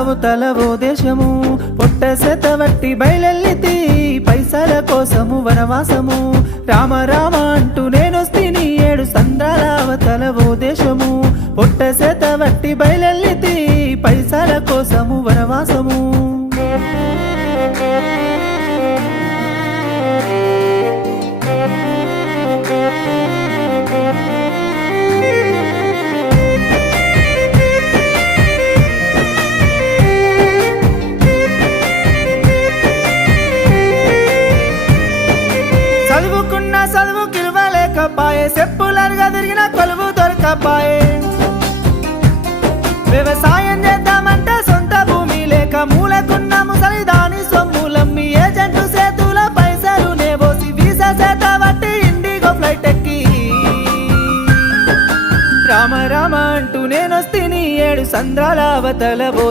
అవతల ఓ దేశము పొట్ట సెత వట్టి బయలెల్లితి పైసల కోసము వనవాసము రామ రామ అంటూ నేనొస్తిని 7 సంద్రాల అవతల ఓ దేశము పొట్ట సెత వట్టి బయలెల్లితి పైసల కోసము వనవాసము చదువుకున్న చదువు కిలవలేకపాయే చెప్పులరుగా తిరిగిన కొలువు దొరకపాయే వ్యవసాయం చేద్దామంటే సొంత భూమి లేక మూలకున్న ముసలి దాని సొమ్ములమ్మి ఏజెంటు చేతుల పైసలు నేబోసి వీసా చేత బట్టి ఇండిగో ఫ్లైట్ ఎక్కి రామ రామ అంటూ నేనొస్తిని 7 సంద్రాల అవతల ఓ